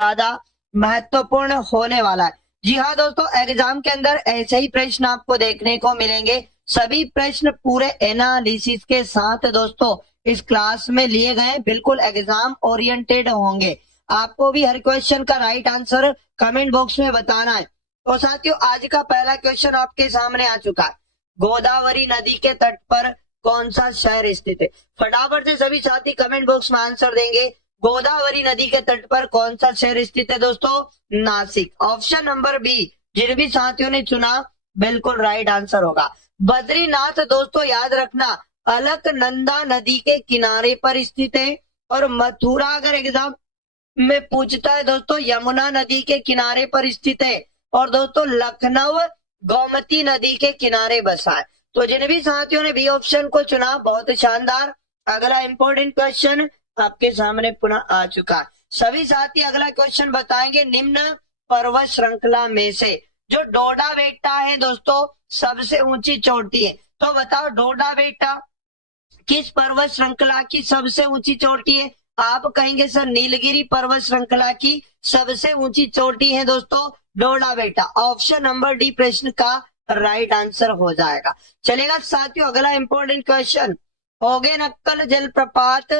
ज्यादा महत्वपूर्ण होने वाला है। जी हाँ दोस्तों, एग्जाम के अंदर ऐसे ही प्रश्न आपको देखने को मिलेंगे। सभी प्रश्न पूरे एनालिसिस के साथ दोस्तों इस क्लास में लिए गए, बिल्कुल एग्जाम ओरिएंटेड होंगे। आपको भी हर क्वेश्चन का राइट आंसर कमेंट बॉक्स में बताना है। तो साथियों, आज का पहला क्वेश्चन आपके सामने आ चुका है। गोदावरी नदी के तट पर कौन सा शहर स्थित है? फटाफट से सभी साथी कमेंट बॉक्स में आंसर देंगे। गोदावरी नदी के तट पर कौन सा शहर स्थित है दोस्तों? नासिक। ऑप्शन नंबर बी, जिन भी साथियों ने चुना बिल्कुल राइट आंसर होगा। बद्रीनाथ दोस्तों याद रखना अलकनंदा नदी के किनारे पर स्थित है। और मथुरा अगर एग्जाम में पूछता है दोस्तों यमुना नदी के किनारे पर स्थित है। और दोस्तों लखनऊ गोमती नदी के किनारे बसा है। तो जिन भी साथियों ने बी ऑप्शन को चुना बहुत शानदार। अगला इंपॉर्टेंट क्वेश्चन आपके सामने पुनः आ चुका है। सभी साथी अगला क्वेश्चन बताएंगे। निम्न पर्वत श्रृंखला में से जो डोडा बेटा है दोस्तों सबसे ऊंची चोटी है, तो बताओ डोडा बेटा किस पर्वत श्रृंखला की सबसे ऊंची चोटी है? आप कहेंगे सर नीलगिरी पर्वत श्रृंखला की सबसे ऊंची चोटी है दोस्तों डोडा बेटा। ऑप्शन नंबर डी प्रश्न का राइट आंसर हो जाएगा। चलेगा साथियों, अगला इंपॉर्टेंट क्वेश्चन। होगेनक्कल जलप्रपात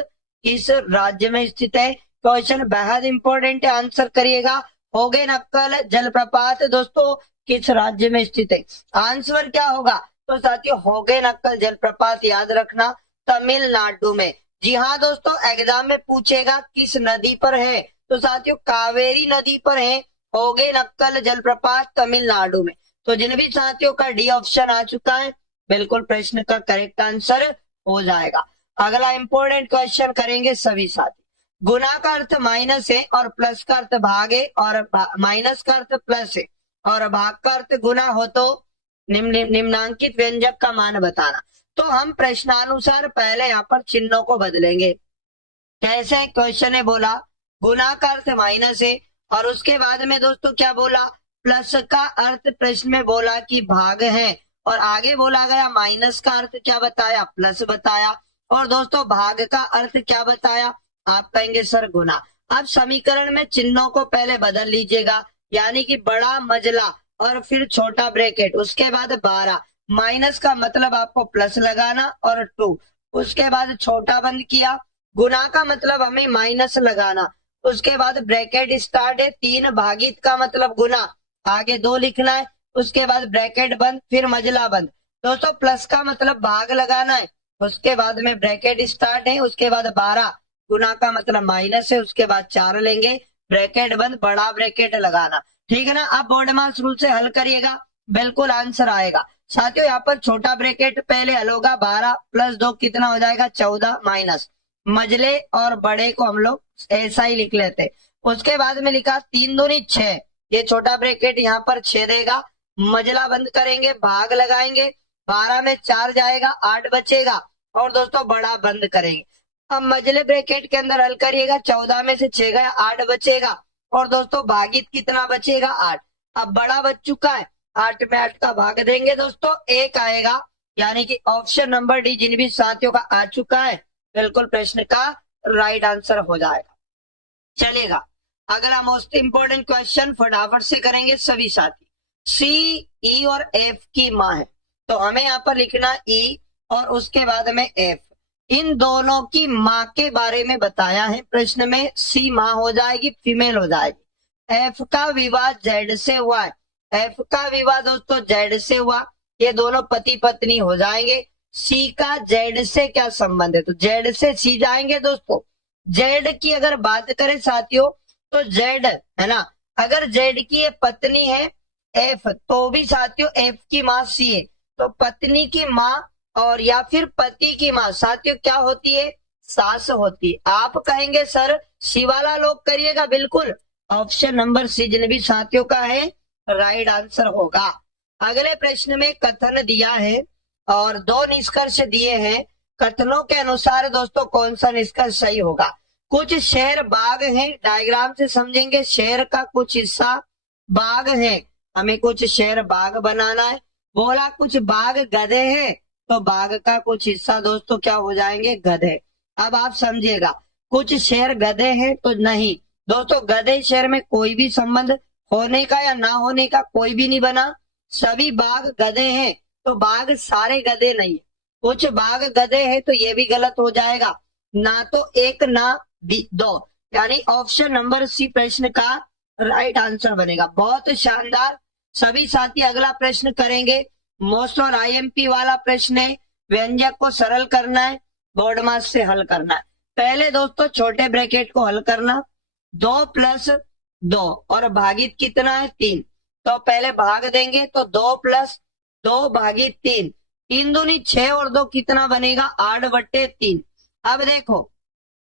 किस राज्य में स्थित है? क्वेश्चन बेहद इंपॉर्टेंट है, आंसर करिएगा। होगेनक्कल जलप्रपात दोस्तों किस राज्य में स्थित है? आंसर क्या होगा? तो साथियों होगेनक्कल जलप्रपात याद रखना तमिलनाडु में। जी हाँ दोस्तों, एग्जाम में पूछेगा किस नदी पर है, तो साथियों कावेरी नदी पर है होगेनक्कल जलप्रपात तमिलनाडु में। तो जिन भी साथियों का डी ऑप्शन आ चुका है बिल्कुल प्रश्न का करेक्ट आंसर हो जाएगा। अगला इंपॉर्टेंट क्वेश्चन करेंगे सभी साथी। गुना का अर्थ माइनस है और प्लस का अर्थ भाग है और माइनस का अर्थ प्लस है और भाग का अर्थ गुना हो तो निम्नांकित व्यंजक का मान बताना। तो हम प्रश्नानुसार पहले यहाँ पर चिन्हों को बदलेंगे। कैसे? क्वेश्चन ने बोला गुना का अर्थ माइनस है और उसके बाद में दोस्तों क्या बोला? प्लस का अर्थ प्रश्न में बोला कि भाग है और आगे बोला गया माइनस का अर्थ क्या बताया? प्लस बताया। और दोस्तों भाग का अर्थ क्या बताया? आप कहेंगे सर गुना। अब समीकरण में चिन्हों को पहले बदल लीजिएगा, यानी कि बड़ा मजला और फिर छोटा ब्रैकेट, उसके बाद 12 माइनस का मतलब आपको प्लस लगाना और 2, उसके बाद छोटा बंद किया। गुना का मतलब हमें माइनस लगाना, उसके बाद ब्रैकेट स्टार्ट है 3 भागित का मतलब गुना, आगे 2 लिखना है, उसके बाद ब्रैकेट बंद फिर मजला बंद। दोस्तों प्लस का मतलब भाग लगाना है, उसके बाद में ब्रैकेट स्टार्ट है, उसके बाद 12 गुना का मतलब माइनस है, उसके बाद 4 लेंगे ब्रैकेट बंद बड़ा ब्रैकेट लगाना। ठीक है ना? अब बोर्ड मास रूल से हल करिएगा बिल्कुल आंसर आएगा। साथियों यहाँ पर छोटा ब्रैकेट पहले हल होगा, 12 + 2 कितना हो जाएगा? 14 माइनस मजले और बड़े को हम लोग ऐसा ही लिख लेते। उसके बाद में लिखा 3 दूनी 6, ये छोटा ब्रैकेट यहाँ पर 6 देगा, मजला बंद करेंगे भाग लगाएंगे, 12 में 4 जाएगा 8 बचेगा और दोस्तों बड़ा बंद करेंगे। अब मजले ब्रैकेट के अंदर हल करिएगा, 14 में से 6 गया 8 बचेगा और दोस्तों भागित कितना बचेगा? 8। अब बड़ा बच चुका है, 8 में 8 का भाग देंगे दोस्तों 1 आएगा, यानी कि ऑप्शन नंबर डी जिन भी साथियों का आ चुका है बिल्कुल प्रश्न का राइट आंसर हो जाएगा। चलेगा अगला मोस्ट इंपोर्टेंट क्वेश्चन फटाफट से करेंगे सभी साथी। सी, ई और एफ की माँ है, तो हमें यहाँ पर लिखना ई और उसके बाद में एफ। इन दोनों की माँ के बारे में बताया है प्रश्न में। सी माँ हो जाएगी, फीमेल हो जाएगी। एफ का विवाह जेड से हुआ है, एफ का विवाह दोस्तों जेड से हुआ, ये दोनों पति पत्नी हो जाएंगे। सी का जेड से क्या संबंध है? तो जेड से सी जाएंगे दोस्तों। जेड की अगर बात करें साथियों तो जेड है ना, अगर जेड की ये पत्नी है एफ तो भी साथियों एफ की माँ सी है, तो पत्नी की माँ और या फिर पति की माँ साथियों क्या होती है? सास होती है। आप कहेंगे सर सी वाला लोग करिएगा, बिल्कुल ऑप्शन नंबर सी जिन भी साथियों का है राइट आंसर होगा। अगले प्रश्न में कथन दिया है और 2 निष्कर्ष दिए हैं। कथनों के अनुसार दोस्तों कौन सा निष्कर्ष सही होगा? कुछ शहर बाग हैं, डायग्राम से समझेंगे। शहर का कुछ हिस्सा बाग है, हमें कुछ शहर बाग बनाना है। बोला कुछ बाग गधे हैं, तो बाग का कुछ हिस्सा दोस्तों क्या हो जाएंगे? गधे। अब आप समझिएगा कुछ शहर गधे हैं तो नहीं, दोस्तों गधे शेर में कोई भी संबंध होने का या ना होने का कोई भी नहीं बना। सभी बाघ गधे हैं तो बाघ सारे गधे नहीं, कुछ बाघ गधे हैं तो ये भी गलत हो जाएगा। ना तो एक ना दो, यानी ऑप्शन नंबर सी प्रश्न का राइट आंसर बनेगा। बहुत शानदार। सभी साथी अगला प्रश्न करेंगे। मोस्ट और आईएमपी वाला प्रश्न है, व्यंजक को सरल करना है, बोर्ड मास से हल करना है। पहले दोस्तों छोटे ब्रैकेट को हल करना, 2 प्लस 2 और भागित कितना है 3, तो पहले भाग देंगे तो 2 प्लस 2 भागित 3, 3 दूनी 6 और 2 कितना बनेगा 8/3। अब देखो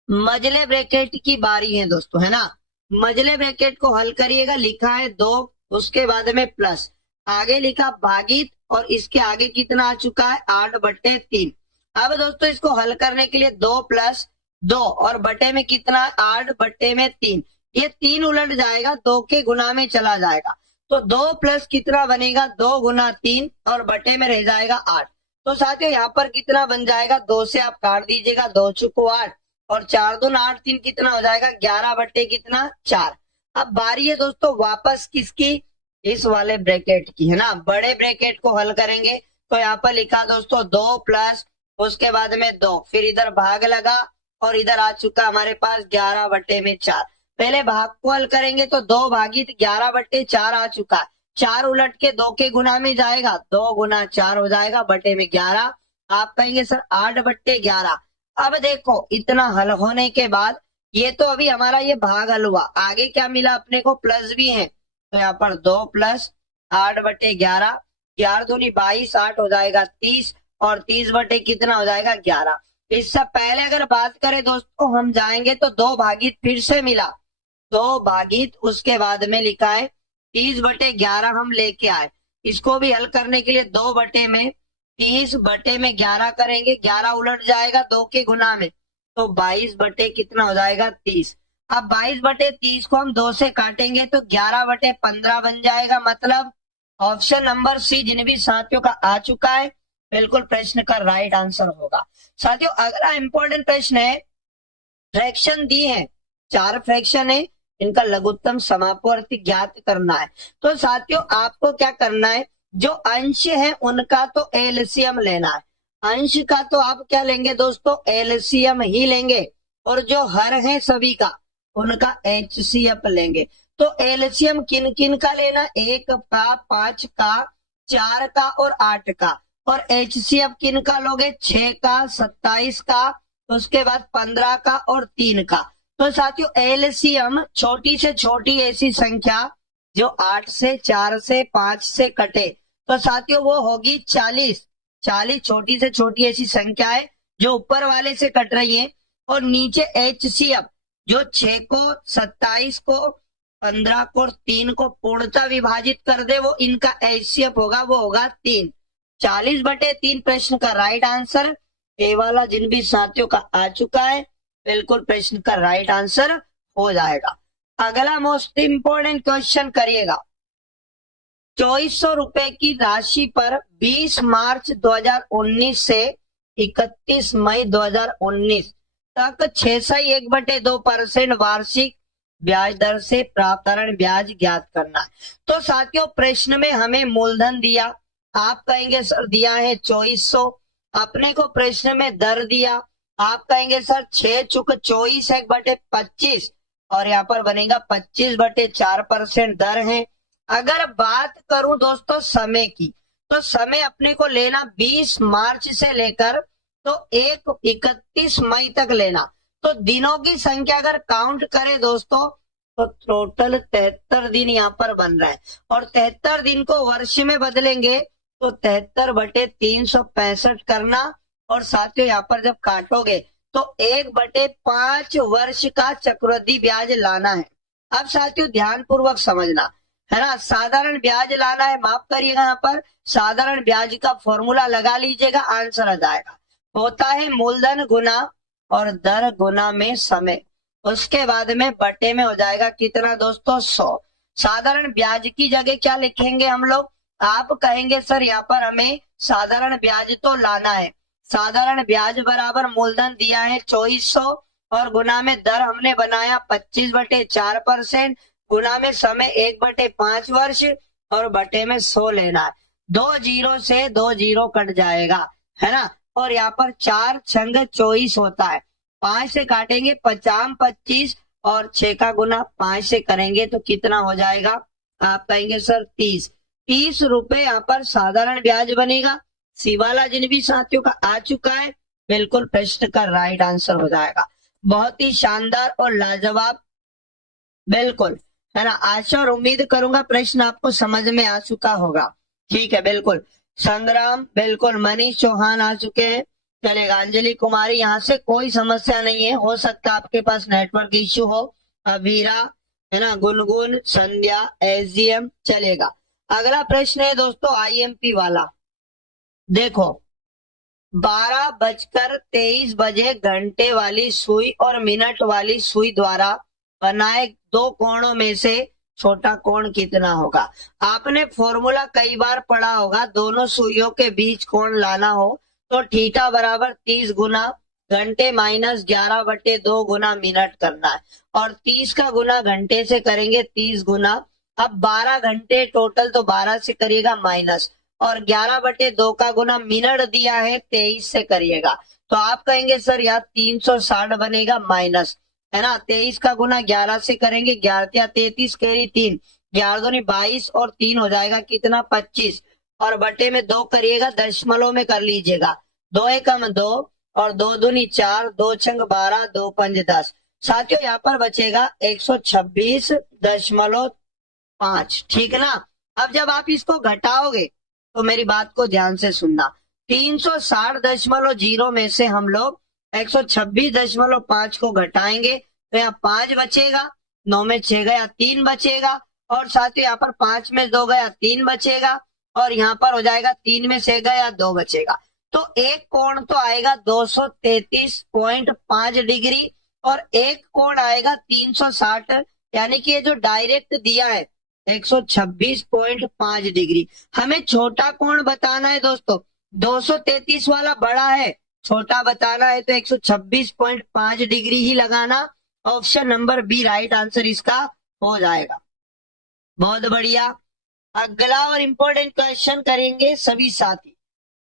मजले ब्रैकेट की बारी है दोस्तों, है ना। मजले ब्रैकेट को हल करिएगा, लिखा है 2, उसके बाद में प्लस, आगे लिखा भागित और इसके आगे कितना आ चुका है 8/3। अब दोस्तों इसको हल करने के लिए 2 प्लस 2 और बटे में कितना 8/3, ये 3 उलट जाएगा, 2 के गुना में चला जाएगा, तो 2 प्लस कितना बनेगा 2 गुना 3 और बटे में रह जाएगा 8। तो साथियों यहाँ पर कितना बन जाएगा, 2 से आप काट दीजिएगा, 2 चुको 8 और 4 दूना 8, 3 कितना हो जाएगा 11/4। अब बारी है दोस्तों वापस किसकी, इस वाले ब्रैकेट की, है ना। बड़े ब्रैकेट को हल करेंगे तो यहाँ पर लिखा दोस्तों 2 प्लस उसके बाद में 2, फिर इधर भाग लगा और इधर आ चुका हमारे पास 11/4। पहले भाग को हल करेंगे तो 2 भागित 11/4 आ चुका, 4 उलट के 2 के गुना में जाएगा, 2 गुना 4 हो जाएगा बटे में 11। आप कहेंगे सर 8/11। अब देखो इतना हल होने के बाद ये तो अभी हमारा ये भाग हल हुआ, आगे क्या मिला अपने को प्लस भी है, तो यहाँ पर 2 प्लस 8/11, 11 दूनी 22, 8 हो जाएगा 30 और 30 बटे कितना हो जाएगा 11। इससे पहले अगर बात करें दोस्तों हम जाएंगे तो 2 भागित फिर से मिला, 2 भागित उसके बाद में लिखा है 30/11 हम लेके आए, इसको भी हल करने के लिए 2 बटे में 30 बटे में 11 करेंगे, 11 उलट जाएगा 2 के गुना में, तो 22 बटे कितना हो जाएगा 30। अब 22/30 को हम 2 से काटेंगे तो 11/15 बन जाएगा। मतलब ऑप्शन नंबर सी जिन भी साथियों का आ चुका है बिल्कुल प्रश्न का राइट आंसर होगा। साथियों अगला इंपॉर्टेंट प्रश्न है, फ्रैक्शन दी है, 4 फ्रैक्शन है, इनका लघुत्तम समापवर्ती ज्ञात करना है। तो साथियों आपको क्या करना है, जो अंश है उनका तो एलसीएम लेना है, अंश का तो आप क्या लेंगे दोस्तों एलसीएम ही लेंगे, और जो हर है सभी का उनका एचसीएफ लेंगे। तो एलसीएम किन किन का लेना, 1 का, 5 का, 4 का और 8 का, और एचसीएफ किन का लोगे 6 का, 27 का, उसके बाद 15 का और 3 का। तो साथियों एलसीएम छोटी से छोटी ऐसी संख्या जो 8 से, 4 से, 5 से कटे, तो साथियों वो होगी 40। 40 छोटी से छोटी ऐसी संख्या है जो ऊपर वाले से कट रही है, और नीचे एचसीएफ जो 6 को, 27 को, 15 को और 3 को पूर्णतः विभाजित कर दे, वो इनका एचसीएफ होगा, वो होगा 3। 40/3 प्रश्न का राइट आंसर ए वाला जिन भी साथियों का आ चुका है बिल्कुल प्रश्न का राइट आंसर हो जाएगा। अगला मोस्ट इंपोर्टेंट क्वेश्चन करिएगा, 2400 रुपए की राशि पर 20 मार्च 2019 से 31 मई 2019 तक 6.1/2% वार्षिक ब्याज दर से प्राप्त ऋण ब्याज ज्ञात करना है। तो साथियों प्रश्न में हमें मूलधन दिया, आप कहेंगे सर दिया है 2400, अपने को प्रश्न में दर दिया, आप कहेंगे सर 6 चुक 24 1/25 और यहाँ पर बनेगा 25/4% दर है। अगर बात करूं दोस्तों समय की, तो समय अपने को लेना 20 मार्च से लेकर तो 31 मई तक लेना, तो दिनों की संख्या अगर काउंट करें दोस्तों तो टोटल 73 दिन यहाँ पर बन रहा है, और 73 दिन को वर्ष में बदलेंगे तो 73/365 करना, और साथियों यहाँ पर जब काटोगे तो 1/5 वर्ष का चक्रवृद्धि ब्याज लाना है। अब साथियों ध्यान पूर्वक समझना, है ना, साधारण ब्याज लाना है, माफ करिएगा यहाँ पर साधारण ब्याज का फॉर्मूला लगा लीजिएगा, आंसर आ जाएगा, होता है मूलधन गुना और दर गुना में समय, उसके बाद में बटे में हो जाएगा कितना दोस्तों 100। साधारण ब्याज की जगह क्या लिखेंगे हम लोग, आप कहेंगे सर यहाँ पर हमें साधारण ब्याज तो लाना है, साधारण ब्याज बराबर मूलधन दिया है 2400 और गुना में दर हमने बनाया 25/4%, गुना में समय 1/5 वर्ष और बटे में 100 लेना है। 2 जीरो से 2 जीरो कट जाएगा, है ना। और यहाँ पर 4 छंग 24 होता है, 5 से काटेंगे 50 25 और 6 का गुना 5 से करेंगे तो कितना हो जाएगा, आप कहेंगे सर 30 रुपए यहाँ पर साधारण ब्याज बनेगा। सी वाला जिन भी साथियों का आ चुका है, बिल्कुल प्रश्न का राइट आंसर हो जाएगा। बहुत ही शानदार और लाजवाब, बिल्कुल, है ना। आशा और उम्मीद करूंगा प्रश्न आपको समझ में आ चुका होगा। ठीक है, बिल्कुल। संग्राम, बिल्कुल। मनीष चौहान आ चुके हैं, चलेगा। अंजलि कुमारी, यहाँ से कोई समस्या नहीं है, हो सकता है आपके पास नेटवर्क इश्यू हो। अवीरा, है ना। गुनगुन, संध्या, एसडीएम, चलेगा। अगला प्रश्न है दोस्तों आईएमपी वाला। देखो, 12:23 घंटे वाली सुई और मिनट वाली सुई द्वारा बनाए दो कोणों में से छोटा कोण कितना होगा। आपने फॉर्मूला कई बार पढ़ा होगा, दोनों सुइयों के बीच कोण लाना हो तो थीटा बराबर 30 गुना घंटे माइनस 11/2 गुना मिनट करना है, और 30 का गुना घंटे से करेंगे 30 गुना। अब 12 घंटे टोटल, तो 12 से करिएगा माइनस, और 11/2 का गुना मिनट दिया है 23 से करिएगा, तो आप कहेंगे सर यहाँ 360 बनेगा माइनस, है ना। 23 का गुना 11 से करेंगे, 11 33 कैरी 3, 11 दूनी 22 और 3 हो जाएगा कितना 25, और बटे में 2 करिएगा, दशमलव में कर लीजिएगा। 2 एकम 2 और 2 दूनी 4, 2 छंग 12, 2 पंज 10। साथियों यहाँ पर बचेगा 126.5, ठीक है ना। अब जब आप इसको घटाओगे तो मेरी बात को ध्यान से सुनना, 360.0 में से हम लोग 126.5 को घटाएंगे तो यहाँ 5 बचेगा, 9 में 6 गया 3 बचेगा, और साथ ही यहाँ पर 5 में 2 गया 3 बचेगा, और यहाँ पर हो जाएगा 3 में से गया 2 बचेगा। तो एक कोण तो आएगा 233.5 डिग्री और एक कोण आएगा 360, यानी कि ये जो डायरेक्ट दिया है 126.5 डिग्री। हमें छोटा कोण बताना है दोस्तों, 233 वाला बड़ा है, छोटा बताना है तो 126.5 डिग्री ही लगाना। Option number B right answer इसका हो जाएगा। बहुत बढ़िया। अगला और इंपॉर्टेंट क्वेश्चन करेंगे सभी साथी।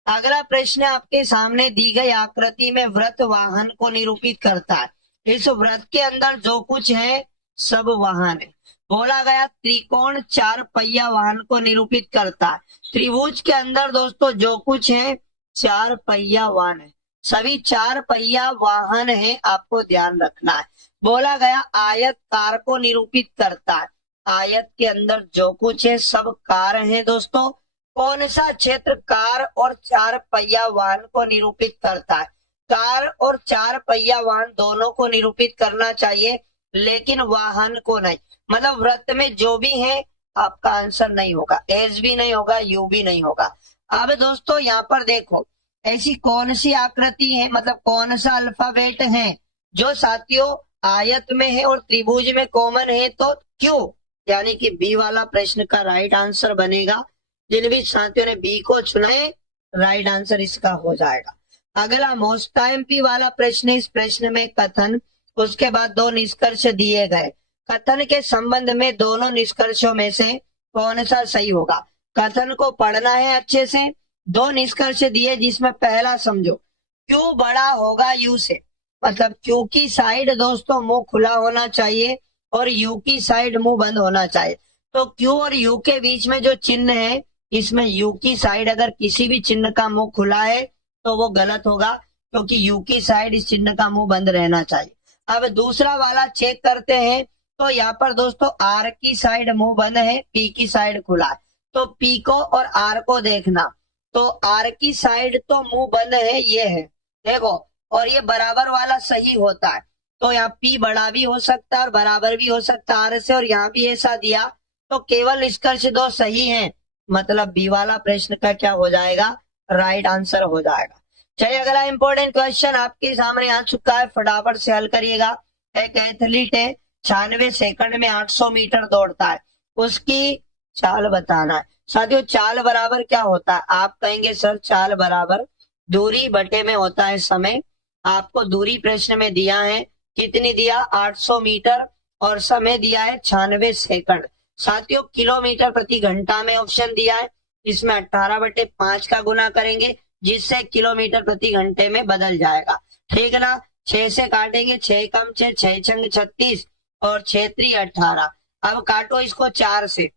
अगला प्रश्न आपके सामने दी गई आकृति में वृत्त वाहन को निरूपित करता है। इस वृत्त के अंदर जो कुछ है सब वाहन है। बोला गया त्रिकोण 4 पहिया वाहन को निरूपित करता है। त्रिभुज के अंदर दोस्तों जो कुछ है 4 पहिया वाहन है, सभी 4 पहिया वाहन है, आपको ध्यान रखना है। बोला गया आयत कार को निरूपित करता है। आयत के अंदर जो कुछ है सब कार है दोस्तों। कौन सा क्षेत्र कार और 4 पहिया वाहन को निरूपित करता है। कार और 4 पहिया वाहन दोनों को निरूपित करना चाहिए, लेकिन वाहन को नहीं। मतलब वृत्त में जो भी है आपका आंसर नहीं होगा, एस भी नहीं होगा, यू भी नहीं होगा। अब दोस्तों यहाँ पर देखो, ऐसी कौन सी आकृति है, मतलब कौन सा अल्फाबेट है जो साथियों आयत में है और त्रिभुज में कॉमन है, तो क्यों, यानी कि बी वाला प्रश्न का राइट आंसर बनेगा। जिन भी साथियों ने बी को चुना है राइट आंसर इसका हो जाएगा। अगला मोस्ट एमपी वाला प्रश्न, इस प्रश्न में कथन, उसके बाद 2 निष्कर्ष दिए गए। कथन के संबंध में दोनों निष्कर्षों में से कौन सा सही होगा। कथन को पढ़ना है अच्छे से। 2 निष्कर्ष दिए, जिसमें पहला समझो, क्यू बड़ा होगा यू से, मतलब क्यू की साइड दोस्तों मुंह खुला होना चाहिए और यू की साइड मुंह बंद होना चाहिए। तो क्यू और यू के बीच में जो चिन्ह है, इसमें यू की साइड अगर किसी भी चिन्ह का मुंह खुला है तो वो गलत होगा, क्योंकि यू की साइड इस चिन्ह का मुंह बंद रहना चाहिए। अब दूसरा वाला चेक करते हैं, तो यहाँ पर दोस्तों आर की साइड मुंह बंद है, पी की साइड खुला है। तो पी को और आर को देखना, तो आर की साइड तो मुंह बंद है, ये है देखो, और ये बराबर वाला सही होता है। तो यहाँ पी बड़ा भी हो सकता है और बराबर भी हो सकता है आर से, और यहाँ भी ऐसा दिया, तो केवल निष्कर्ष 2 सही हैं, मतलब बी वाला प्रश्न का क्या हो जाएगा, राइट आंसर हो जाएगा। चलिए अगला इंपॉर्टेंट क्वेश्चन आपके सामने आ चुका है, फटाफट से हल करिएगा। एक एथलीट है, 96 सेकंड में 800 मीटर दौड़ता है, उसकी चाल बताना है। साथियों चाल बराबर क्या होता है, आप कहेंगे सर चाल बराबर दूरी बटे में होता है समय। आपको दूरी प्रश्न में दिया है, कितनी दिया 800 मीटर और समय दिया है 96 सेकंड। साथियों किलोमीटर प्रति घंटा में ऑप्शन दिया है, इसमें 18/5 का गुना करेंगे जिससे किलोमीटर प्रति घंटे में बदल जाएगा। ठीक है ना, 6 से काटेंगे, 6 कम 6, 6 छंग 36 और 6 3 18। अब काटो इसको 4 से,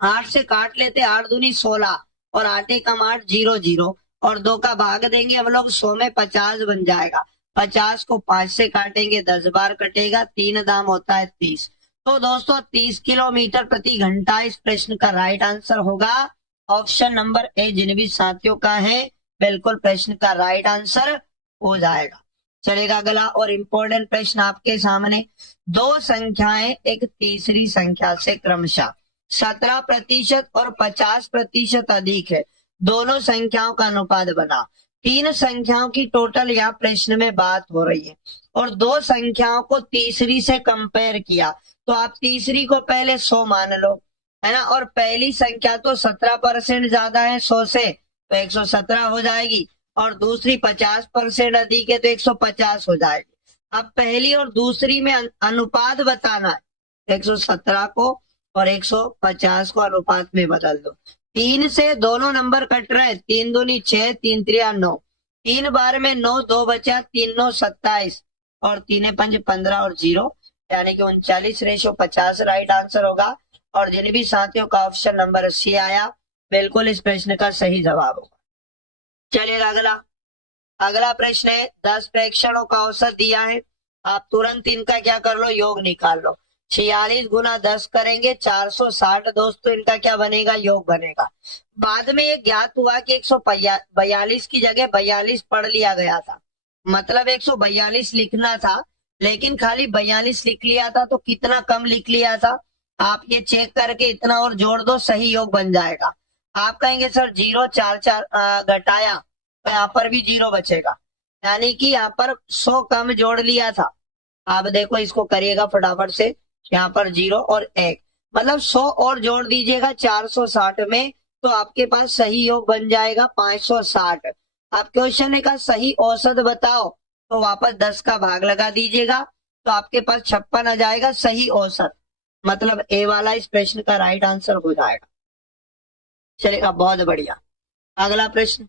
8 से काट लेते, 8 दूनी 16 और 8 कम 8 0 0 और 2 का भाग देंगे हम लोग, 100 में 50 बन जाएगा। 50 को 5 से काटेंगे, 10 बार कटेगा, 3 दाम होता है 30। तो दोस्तों 30 किलोमीटर प्रति घंटा इस प्रश्न का राइट आंसर होगा ऑप्शन नंबर ए। जिन भी साथियों का है बिल्कुल प्रश्न का राइट आंसर हो जाएगा। चलेगा अगला और इम्पोर्टेंट प्रश्न आपके सामने। दो संख्याएं एक तीसरी संख्या से क्रमशः 17% और 50% अधिक है, दोनों संख्याओं का अनुपात बना। तीन संख्याओं की टोटल यहाँ प्रश्न में बात हो रही है और दो संख्याओं को तीसरी से कंपेयर किया, तो आप तीसरी को पहले 100 मान लो, है ना, और पहली संख्या तो 17% ज्यादा है 100 से, तो 117 हो जाएगी, और दूसरी 50% अधिक है तो 150 हो जाएगी। अब पहली और दूसरी में अनुपात बताना है, 117 को और 150 को अनुपात में बदल दो। 3 से दोनों नंबर कट रहे हैं, 3 दूनी 6, 3 त्रिया 9, 3 बार में 9, 2 बचा, 3 9 27 और 3 5 15 और 0 यानी कि 39/50 राइट आंसर होगा। और जिन भी साथियों का ऑप्शन नंबर सी आया बिल्कुल इस प्रश्न का सही जवाब होगा। चलिए अगला प्रश्न है, 10 प्रेक्षणों का औसत दिया है, आप तुरंत इनका क्या कर लो, योग निकाल लो। 46 गुना 10 करेंगे 460, दोस्तों इनका क्या बनेगा, योग बनेगा। बाद में ये ज्ञात हुआ कि 142 की जगह 42 पढ़ लिया गया था, मतलब 142 लिखना था लेकिन खाली 42 लिख लिया था, तो कितना कम लिख लिया था। आप ये चेक करके इतना और जोड़ दो, सही योग बन जाएगा। आप कहेंगे सर 0 4 4 घटाया तो यहाँ पर भी 0 बचेगा, यानी कि यहाँ पर 100 कम जोड़ लिया था। आप देखो इसको करिएगा फटाफट से, यहाँ पर 0 और 1 मतलब 100 और जोड़ दीजिएगा 460 में, तो आपके पास सही योग बन जाएगा 560। आप क्वेश्चन ने कहा सही औसत बताओ, तो वापस 10 का भाग लगा दीजिएगा, तो आपके पास 56 आ जाएगा सही औसत, मतलब ए वाला इस प्रश्न का राइट आंसर हो जाएगा। चलेगा, बहुत बढ़िया। अगला प्रश्न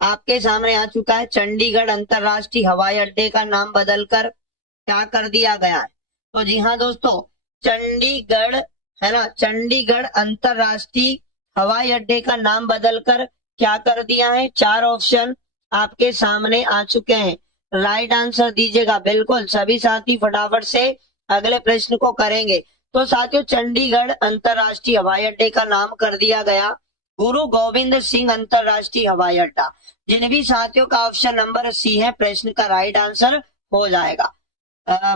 आपके सामने आ चुका है, चंडीगढ़ अंतरराष्ट्रीय हवाई अड्डे का नाम बदलकर क्या कर दिया गया है। तो जी हाँ दोस्तों, चंडीगढ़ है ना, चंडीगढ़ अंतरराष्ट्रीय हवाई अड्डे का नाम बदलकर क्या कर दिया है। 4 ऑप्शन आपके सामने आ चुके हैं, राइट आंसर दीजिएगा बिल्कुल सभी साथी फटाफट से अगले प्रश्न को करेंगे। तो साथियों चंडीगढ़ अंतरराष्ट्रीय हवाई अड्डे का नाम कर दिया गया गुरु गोविंद सिंह अंतरराष्ट्रीय हवाई अड्डा। जिन भी साथियों का ऑप्शन नंबर सी है प्रश्न का राइट आंसर हो जाएगा।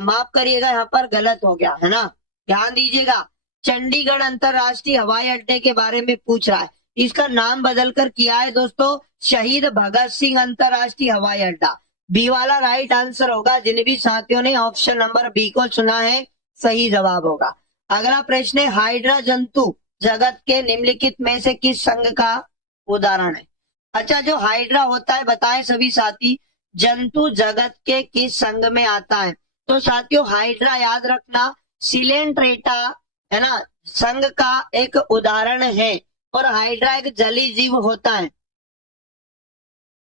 माफ करिएगा यहाँ पर गलत हो गया है ना, ध्यान दीजिएगा। चंडीगढ़ अंतरराष्ट्रीय हवाई अड्डे के बारे में पूछ रहा है, इसका नाम बदलकर किया है दोस्तों शहीद भगत सिंह अंतरराष्ट्रीय हवाई अड्डा। बी वाला राइट आंसर होगा। जिन भी साथियों ने ऑप्शन नंबर बी को चुना है सही जवाब होगा। अगला प्रश्न है, हाइड्रा जंतु जगत के निम्नलिखित में से किस संघ का उदाहरण है। अच्छा, जो हाइड्रा होता है बताएं सभी साथी, जंतु जगत के किस संघ में आता है। तो साथियों हाइड्रा याद रखना सिलेंट्रेटा है ना, संघ का एक उदाहरण है और हाइड्रा एक जलीय जीव होता है।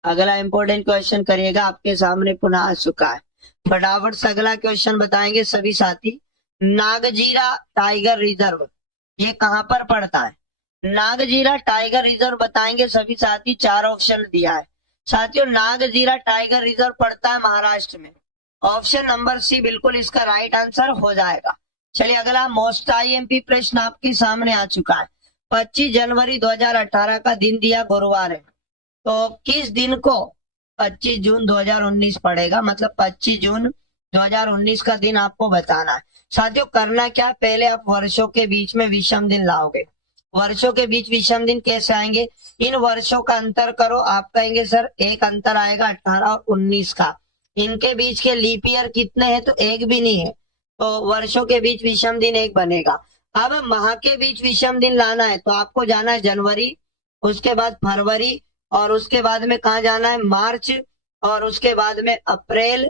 अगला इंपॉर्टेंट क्वेश्चन करिएगा, आपके सामने पुनः आ चुका है, फटाफट से अगला क्वेश्चन बताएंगे सभी साथी। नागजीरा टाइगर रिजर्व ये कहां पर पड़ता है। नागजीरा टाइगर रिजर्व बताएंगे सभी साथी, 4 ऑप्शन दिया है। साथियों नागजीरा टाइगर रिजर्व पड़ता है महाराष्ट्र में, ऑप्शन नंबर सी बिल्कुल इसका राइट आंसर हो जाएगा। चलिए अगला मोस्ट आईएमपी प्रश्न आपके सामने आ चुका है। 25 जनवरी 2018 का दिन दिया गुरुवार है, तो किस दिन को 25 जून 2019 पड़ेगा, मतलब 25 जून 2019 का दिन आपको बताना है। साथियों करना क्या, पहले आप वर्षों के बीच में विषम दिन लाओगे। वर्षों के बीच विषम दिन कैसे आएंगे, इन वर्षों का अंतर करो। आप कहेंगे सर एक अंतर आएगा 18 और 19 का, इनके बीच के लीप ईयर कितने हैं, तो एक भी नहीं है, तो वर्षों के बीच विषम दिन एक बनेगा। अब माह के बीच विषम दिन लाना है तो आपको जाना है जनवरी, उसके बाद फरवरी और उसके बाद में कहा जाना है मार्च और उसके बाद में अप्रैल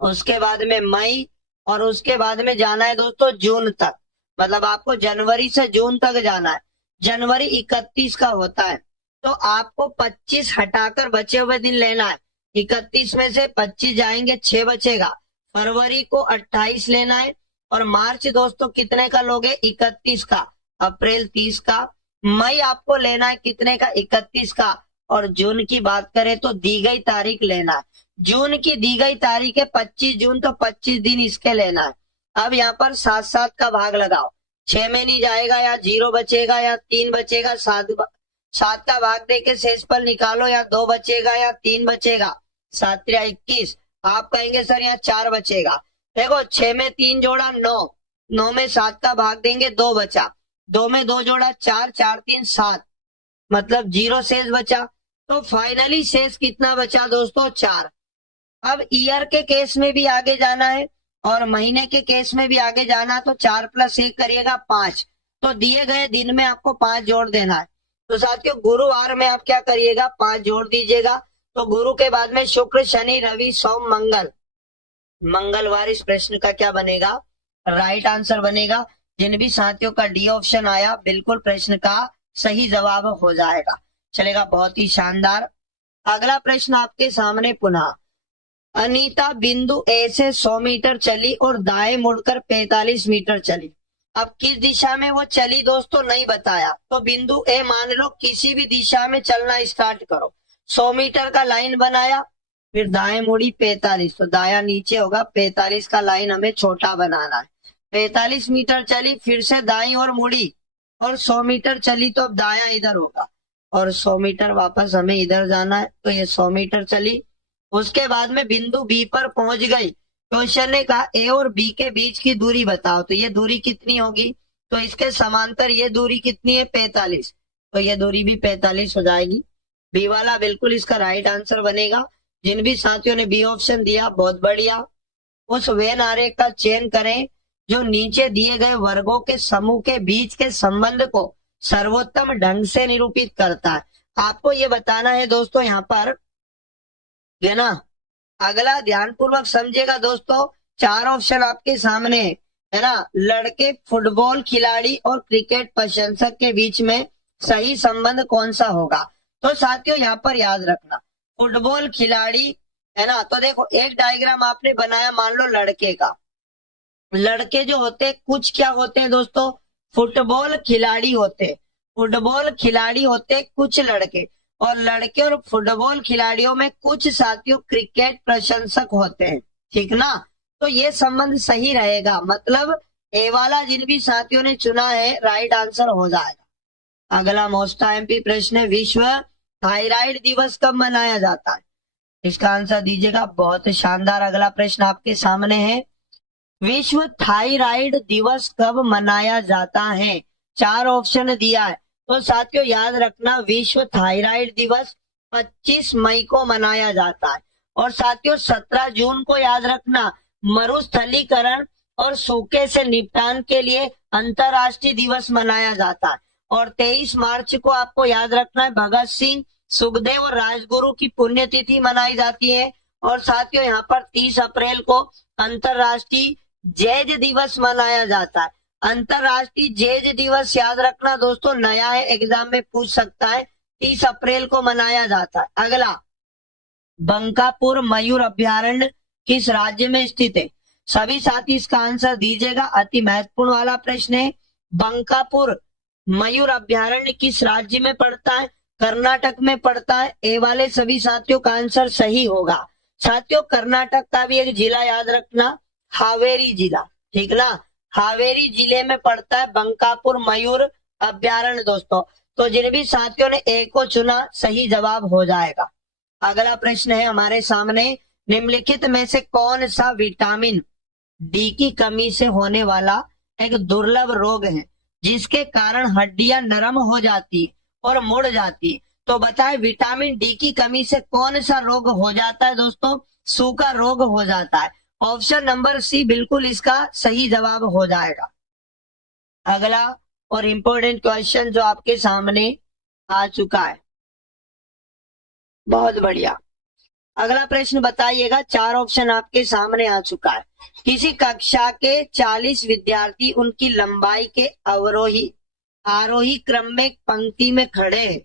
उसके बाद में मई, और उसके बाद में जाना है दोस्तों जून तक। मतलब आपको जनवरी से जून तक जाना है। जनवरी 31 का होता है, तो आपको 25 हटाकर बचे हुए दिन लेना है। 31 में से 25 जाएंगे, 6 बचेगा। फरवरी को 28 लेना है, और मार्च दोस्तों कितने का लोगे? 31 का। अप्रैल 30 का। मई आपको लेना है कितने का? 31 का। और जून की बात करें तो दी गई तारीख लेना है। जून की दी गई तारीख है 25 जून, तो 25 दिन इसके लेना है। अब यहाँ पर 7 का भाग लगाओ। 6 में नहीं जाएगा, या 0 बचेगा या 3 बचेगा। 7 का भाग देके शेषफल निकालो, या 2 बचेगा या 3 बचेगा। 7 या 21। आप कहेंगे सर यहाँ 4 बचेगा। देखो 6 में 3 जोड़ा 9, 9 में 7 का भाग देंगे, 2 बचा। 2 में 2 जोड़ा 4, 4 3 7, मतलब 0 शेष बचा। तो फाइनली शेष कितना बचा दोस्तों? 4। अब ईयर के केस में भी आगे जाना है और महीने के केस में भी आगे जाना, तो 4 + 1 करिएगा 5। तो दिए गए दिन में आपको 5 जोड़ देना है। तो साथियों गुरुवार में आप क्या करिएगा? 5 जोड़ दीजिएगा। तो गुरु के बाद में शुक्र, शनि, रवि, सोम, मंगल, मंगलवार इस प्रश्न का क्या बनेगा? राइट आंसर बनेगा। जिन भी साथियों का डी ऑप्शन आया, बिल्कुल प्रश्न का सही जवाब हो जाएगा। चलेगा, बहुत ही शानदार। अगला प्रश्न आपके सामने पुनः। अनीता बिंदु ए से 100 मीटर चली और दाएं मुड़कर 45 मीटर चली। अब किस दिशा में वो चली दोस्तों नहीं बताया, तो बिंदु ए मान लो किसी भी दिशा में चलना स्टार्ट करो। 100 मीटर का लाइन बनाया, फिर दाएं मुड़ी 45, तो दाया नीचे होगा। 45 का लाइन हमें छोटा बनाना है। 45 मीटर चली, फिर से दाई और मुड़ी, और 100 मीटर चली, तो अब दाया इधर होगा, और 100 मीटर वापस हमें इधर जाना है। तो ये 100 मीटर चली। उसके बाद में बिंदु बी पर पहुंच गई। क्वेश्चन ने कहा ए और बी के बीच की दूरी बताओ, तो ये दूरी कितनी होगी? तो इसके समांतर ये दूरी कितनी है? 45। तो ये दूरी भी 45 हो जाएगी। बी वाला बिल्कुल इसका राइट आंसर बनेगा। जिन भी साथियों ने बी ऑप्शन दिया, बहुत बढ़िया। उस वेन आरेख का चयन करें जो नीचे दिए गए वर्गों के समूह के बीच के संबंध को सर्वोत्तम ढंग से निरूपित करता है। आपको ये बताना है दोस्तों यहाँ पर, है ना। अगला ध्यान पूर्वक समझिएगा दोस्तों। 4 ऑप्शन आपके सामने है ना। लड़के फुटबॉल खिलाड़ी और क्रिकेट प्रशंसक के बीच में सही संबंध कौन सा होगा? तो साथियों यहाँ पर याद रखना, फुटबॉल खिलाड़ी है ना। तो देखो एक डायग्राम आपने बनाया, मान लो लड़के का। लड़के जो होते हैं कुछ क्या होते हैं दोस्तों? फुटबॉल खिलाड़ी होते हैं। फुटबॉल खिलाड़ी होते हैं कुछ लड़के, और लड़के और फुटबॉल खिलाड़ियों में कुछ साथियों क्रिकेट प्रशंसक होते हैं, ठीक ना। तो ये संबंध सही रहेगा, मतलब ए वाला जिन भी साथियों ने चुना है राइट आंसर हो जाएगा। अगला मोस्ट एमपी प्रश्न है, विश्व थायराइड दिवस कब मनाया जाता है? इसका आंसर दीजिएगा। बहुत शानदार। अगला प्रश्न आपके सामने है, विश्व थायराइड दिवस कब मनाया जाता है? 4 ऑप्शन दिया है। तो साथियों याद रखना, विश्व थायराइड दिवस 25 मई को मनाया जाता है। और साथियों 17 जून को याद रखना, मरुस्थलीकरण और सूखे से निपटान के लिए अंतरराष्ट्रीय दिवस मनाया जाता है। और 23 मार्च को आपको याद रखना है, भगत सिंह, सुखदेव और राजगुरु की पुण्यतिथि मनाई जाती है। और साथियों यहाँ पर 30 अप्रैल को अंतरराष्ट्रीय जैज दिवस मनाया जाता है। अंतरराष्ट्रीय जैज दिवस याद रखना दोस्तों, नया है, एग्जाम में पूछ सकता है। 30 अप्रैल को मनाया जाता है। अगला, बंकापुर मयूर अभ्यारण्य किस राज्य में स्थित है? सभी साथी इसका आंसर दीजिएगा, अति महत्वपूर्ण वाला प्रश्न है। बंकापुर मयूर अभ्यारण्य किस राज्य में पड़ता है? कर्नाटक में पड़ता है। ए वाले सभी साथियों का आंसर सही होगा। साथियों कर्नाटक का भी एक जिला याद रखना, हावेरी जिला, ठीक ना। हावेरी जिले में पड़ता है बंकापुर मयूर अभ्यारण्य दोस्तों। तो जिन भी साथियों ने ए को चुना, सही जवाब हो जाएगा। अगला प्रश्न है हमारे सामने, निम्नलिखित में से कौन सा विटामिन डी की कमी से होने वाला एक दुर्लभ रोग है जिसके कारण हड्डियां नरम हो जाती और मुड़ जाती? तो बताए विटामिन डी की कमी से कौन सा रोग हो जाता है दोस्तों? सूखा रोग हो जाता है। ऑप्शन नंबर सी बिल्कुल इसका सही जवाब हो जाएगा। अगला और इम्पोर्टेंट क्वेश्चन जो आपके सामने आ चुका है, बहुत बढ़िया। अगला प्रश्न बताइएगा, 4 ऑप्शन आपके सामने आ चुका है। किसी कक्षा के 40 विद्यार्थी उनकी लंबाई के अवरोही आरोही क्रम में पंक्ति में खड़े हैं।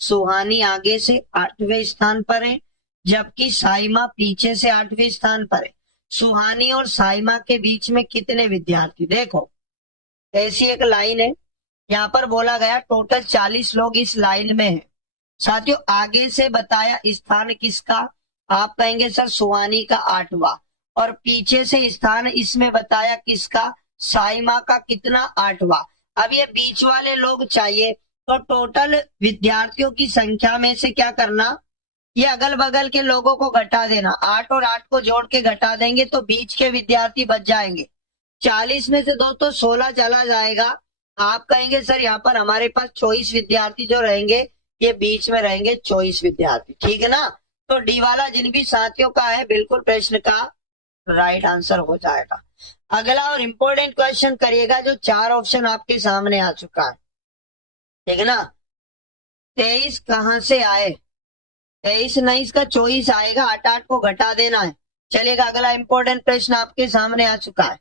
सुहानी आगे से 8वें स्थान पर है, जबकि साइमा पीछे से 8वें स्थान पर है। सुहानी और साइमा के बीच में कितने विद्यार्थी? देखो, ऐसी एक लाइन है, यहाँ पर बोला गया टोटल 40 लोग इस लाइन में हैं। साथियों, आगे से बताया स्थान किसका? आप कहेंगे सर सुहानी का 8वां, और पीछे से स्थान इसमें बताया किसका? साइमा का कितना? 8वां। अब ये बीच वाले लोग चाहिए, तो टोटल विद्यार्थियों की संख्या में से क्या करना? ये अगल बगल के लोगों को घटा देना। 8 और 8 को जोड़ के घटा देंगे तो बीच के विद्यार्थी बच जाएंगे। 40 में से दोस्तों 16 चला जाएगा। आप कहेंगे सर यहाँ पर हमारे पास 24 विद्यार्थी जो रहेंगे, ये बीच में रहेंगे 24 विद्यार्थी। ठीक है ना? तो डी वाला जिन भी साथियों का है, बिल्कुल प्रश्न का राइट आंसर हो जाएगा। अगला और इम्पोर्टेंट क्वेश्चन करिएगा, जो 4 ऑप्शन आपके सामने आ चुका है। ठीक है ना? 23 कहां से आए? 23 नहीं, इसका 24 आएगा। 8 को घटा देना है। चलेगा, अगला इंपॉर्टेंट प्रश्न आपके सामने आ चुका है।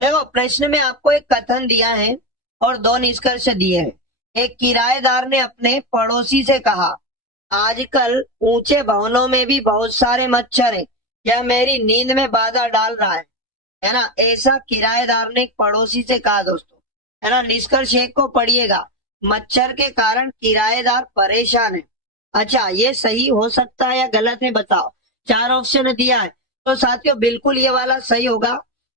देखो, प्रश्न में आपको एक कथन दिया है और 2 निष्कर्ष दिए हैं। एक किराएदार ने अपने पड़ोसी से कहा, आजकल ऊंचे भवनों में भी बहुत सारे मच्छर हैं, यह मेरी नींद में बाधा डाल रहा है ना? ऐसा किराएदार ने एक पड़ोसी से कहा दोस्तों, है ना? निष्कर्ष 1 को पढ़िएगा, मच्छर के कारण किराएदार परेशान है। अच्छा, ये सही हो सकता है या गलत है बताओ? 4 ऑप्शन दिया है, तो साथियों बिल्कुल ये वाला सही होगा,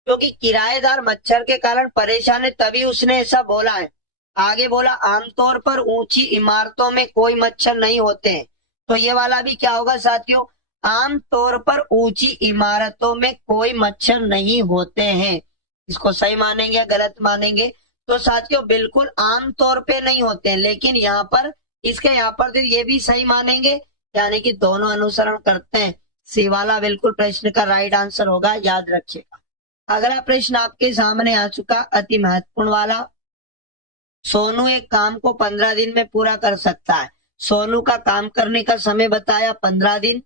क्योंकि किराएदार मच्छर के कारण परेशान है, तभी उसने ऐसा बोला है। आगे बोला, आमतौर पर ऊंची इमारतों में कोई मच्छर नहीं होते हैं, तो ये वाला भी क्या होगा साथियों? आमतौर पर ऊंची इमारतों में कोई मच्छर नहीं होते हैं। इसको सही मानेंगे या गलत मानेंगे? तो साथियों बिल्कुल आमतौर पे नहीं होते हैं, लेकिन यहाँ पर इसके यहाँ पर तो ये भी सही मानेंगे, यानी कि दोनों अनुसरण करते हैं। सी वाला बिल्कुल प्रश्न का राइट आंसर होगा, याद रखिएगा। अगला प्रश्न आपके सामने आ चुका, अति महत्वपूर्ण वाला। सोनू एक काम को 15 दिन में पूरा कर सकता है। सोनू का काम करने का समय बताया 15 दिन।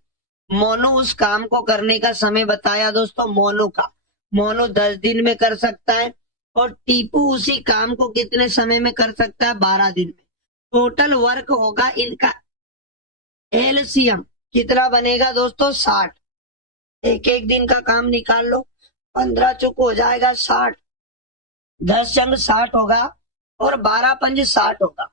मोनू उस काम को करने का समय बताया दोस्तों मोनू का, मोनू 10 दिन में कर सकता है। और टीपू उसी काम को कितने समय में कर सकता है? 12 दिन में। टोटल वर्क होगा इनका एलसीएम कितना बनेगा दोस्तों? 60। एक एक दिन का काम निकाल लो, 15 चुक हो जाएगा 60, 10 चंग 60 होगा और 12 पंज 60 होगा।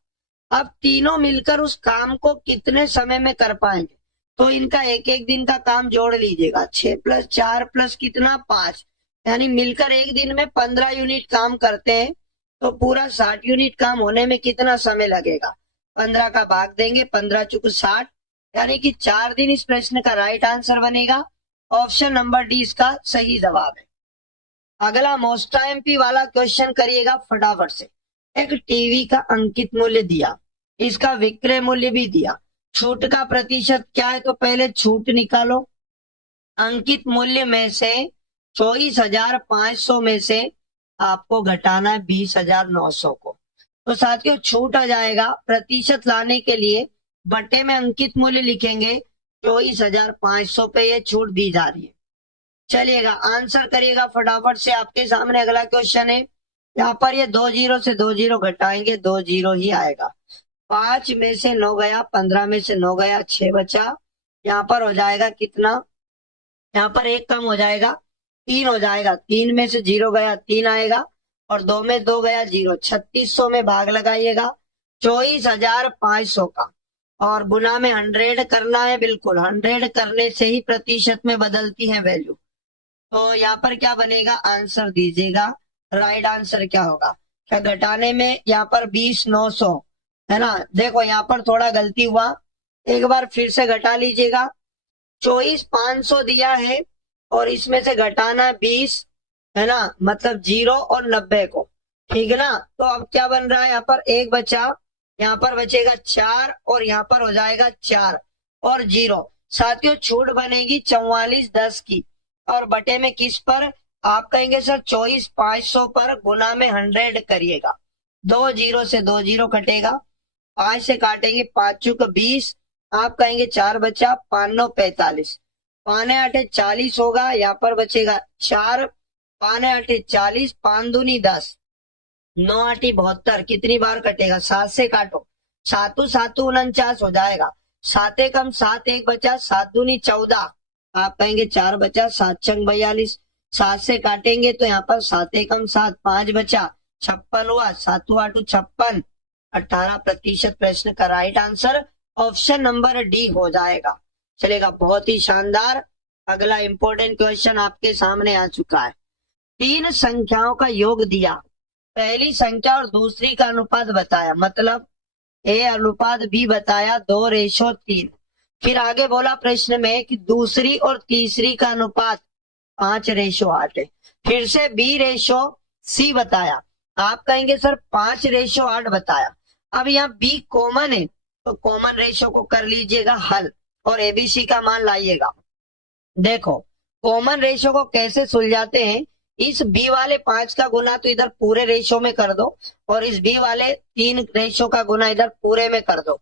अब तीनों मिलकर उस काम को कितने समय में कर पाएंगे? तो इनका एक एक दिन का काम जोड़ लीजिएगा, 6 + 4 + कितना? 5, यानी मिलकर एक दिन में 15 यूनिट काम करते हैं। तो पूरा 60 यूनिट काम होने में कितना समय लगेगा? 15 का भाग देंगे, 15 चुक 60, यानी कि 4 दिन। इस प्रश्न का राइट आंसर बनेगा ऑप्शन नंबर डी, इसका सही जवाब है। अगला मोस्टा एमपी वाला क्वेश्चन करिएगा फटाफट से। एक टीवी का अंकित मूल्य दिया, इसका विक्रय मूल्य भी दिया, छूट का प्रतिशत क्या है? तो पहले छूट निकालो। अंकित मूल्य में से 24,500 में से आपको घटाना है 20,900 को, तो साथियों छूट आ जाएगा। प्रतिशत लाने के लिए बटे में अंकित मूल्य लिखेंगे, 24,500 पे ये छूट दी जा रही है। चलिएगा, आंसर करिएगा फटाफट से। आपके सामने अगला क्वेश्चन है, यहाँ पर ये 2 जीरो से 2 जीरो घटाएंगे, 2 जीरो ही आएगा। 5 में से 9 गया, 15 में से 9 गया, 6 बचा। यहाँ पर हो जाएगा कितना? यहाँ पर 1 कम हो जाएगा, 3 हो जाएगा। 3 में से 0 गया, 3 आएगा, और 2 में 2 गया, 0। 3600 में भाग लगाइएगा 24,500 का, और गुना में 100 करना है। बिल्कुल 100 करने से ही प्रतिशत में बदलती है वैल्यू। तो यहाँ पर क्या बनेगा? आंसर दीजिएगा, राइट आंसर क्या होगा? क्या घटाने में यहाँ पर 20,900 है ना? देखो यहाँ पर थोड़ा गलती हुआ, एक बार फिर से घटा लीजिएगा। 24,500 दिया है और इसमें से घटाना 20 है ना, मतलब 0 और 90 को। ठीक है ना? तो अब क्या बन रहा है? यहाँ पर 1 बचा, यहाँ पर बचेगा 4, और यहाँ पर हो जाएगा 4 और 0। साथियों छूट बनेगी 4410 की, और बटे में किस पर? आप कहेंगे सर 24,500 पर, गुना में 100 करिएगा। 2 जीरो से 2 जीरो कटेगा, 5 से काटेंगे, 5 चुक 20, आप कहेंगे 4 बचा, 5 9 45। पाने 8 40 होगा, यहाँ पर बचेगा 4, पाने 8 40, 5 दूनी 10, 9 8 72, कितनी बार कटेगा, 7 से काटो, 7 7 49 हो जाएगा, 7 कम 7 1 बचा, 7 दूनी 14, आप कहेंगे 4 बचा, 7 छंग 42, 7 से काटेंगे तो यहाँ पर 7 कम 7 5 बचा, 56 हुआ, 7 8 56, 18% प्रश्न का right answer option number D हो जाएगा। चलेगा, बहुत ही शानदार। अगला इंपॉर्टेंट क्वेश्चन आपके सामने आ चुका है। 3 संख्याओं का योग दिया, पहली संख्या और दूसरी का अनुपात बताया, मतलब ए अनुपात बी बताया, 2:3। फिर आगे बोला प्रश्न में कि दूसरी और तीसरी का अनुपात 5:8 है। फिर से B:C बताया, आप कहेंगे सर 5:8 बताया। अब यहाँ B कॉमन है तो कॉमन रेशो को कर लीजिएगा हल और ABC का मान लाइएगा। देखो कॉमन रेशो को कैसे सुलझाते हैं, इस B वाले 5 का गुना तो इधर पूरे रेशो में कर दो और इस B वाले 3 रेशो का गुना इधर पूरे में कर दो,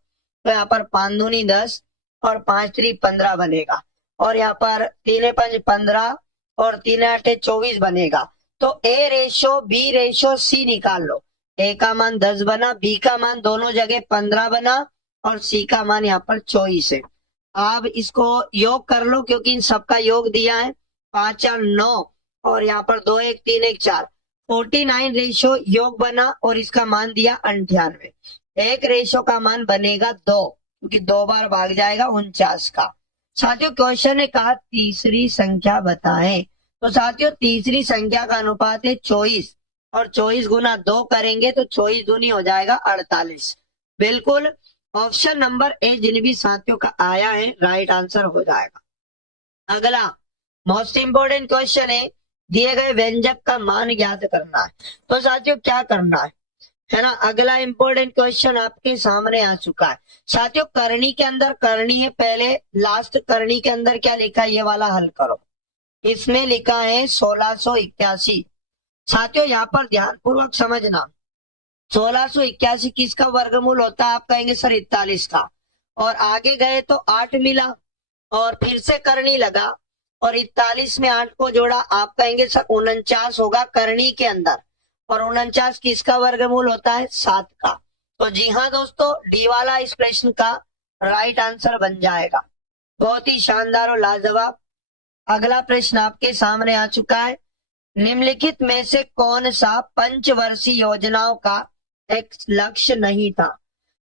तो यहाँ पर 5 दूनी 10 और 5 3 15 बनेगा, और यहाँ पर 3 5 15 और 3 8 24 बनेगा। तो A:B:C निकाल लो, A का मान 10 बना, B का मान दोनों जगह 15 बना और C का मान यहाँ पर 24 है। आप इसको योग कर लो क्योंकि इन सबका योग दिया है, 5 4 9 और यहाँ पर 2 1 3 1 4, 49 रेशो योग बना और इसका मान दिया 98। एक रेशो का मान बनेगा 2 क्योंकि 2 बार भाग जाएगा 49 का। साथियों क्वेश्चन ने कहा तीसरी संख्या बताएं, तो साथियों तीसरी संख्या का अनुपात है 24 और 24 गुना 2 करेंगे तो 24 दूनी हो जाएगा 48। बिल्कुल ऑप्शन नंबर ए जिन भी साथियों का आया है राइट आंसर हो जाएगा। अगला मोस्ट इंपोर्टेंट क्वेश्चन है, दिए गए व्यंजक का मान ज्ञात करना है। तो साथियों क्या करना है ना, अगला इंपोर्टेंट क्वेश्चन आपके सामने आ चुका है। साथियों करनी के अंदर करनी है, पहले लास्ट करनी के अंदर क्या लिखा है ये वाला हल करो। इसमें लिखा है 1681। साथियों यहाँ पर ध्यानपूर्वक समझना, 1681 किसका वर्गमूल होता है, आप कहेंगे सर 41 का, और आगे गए तो 8 मिला और फिर से करनी लगा और 41 में 8 को जोड़ा, आप कहेंगे सर 49 होगा करनी के अंदर, और 49 किसका वर्गमूल होता है 7 का। तो जी हाँ दोस्तों, डी वाला इस प्रश्न का राइट आंसर बन जाएगा। बहुत ही शानदार और लाजवाब। अगला प्रश्न आपके सामने आ चुका है, निम्नलिखित में से कौन सा पंचवर्षीय योजनाओं का एक लक्ष्य नहीं था।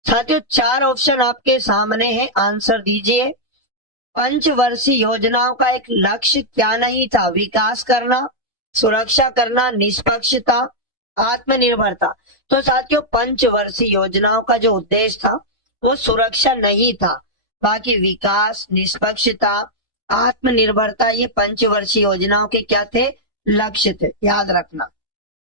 साथियों 4 ऑप्शन आपके सामने है, आंसर दीजिए। पंचवर्षीय योजनाओं का एक लक्ष्य क्या नहीं था, विकास करना, सुरक्षा करना, निष्पक्षता, आत्मनिर्भरता। तो साथियों पंचवर्षीय योजनाओं का जो उद्देश्य था वो सुरक्षा नहीं था, बाकी विकास, निष्पक्षता, आत्मनिर्भरता ये पंचवर्षीय योजनाओं के क्या थे, लक्ष्य थे, याद रखना।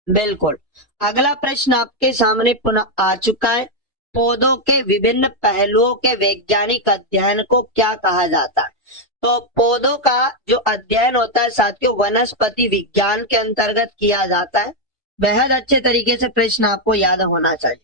बिल्कुल। अगला प्रश्न आपके सामने पुनः आ चुका है, पौधों के विभिन्न पहलुओं के वैज्ञानिक अध्ययन को क्या कहा जाता है। तो पौधों का जो अध्ययन होता है साथियों वनस्पति विज्ञान के अंतर्गत किया जाता है। बेहद अच्छे तरीके से प्रश्न आपको याद होना चाहिए।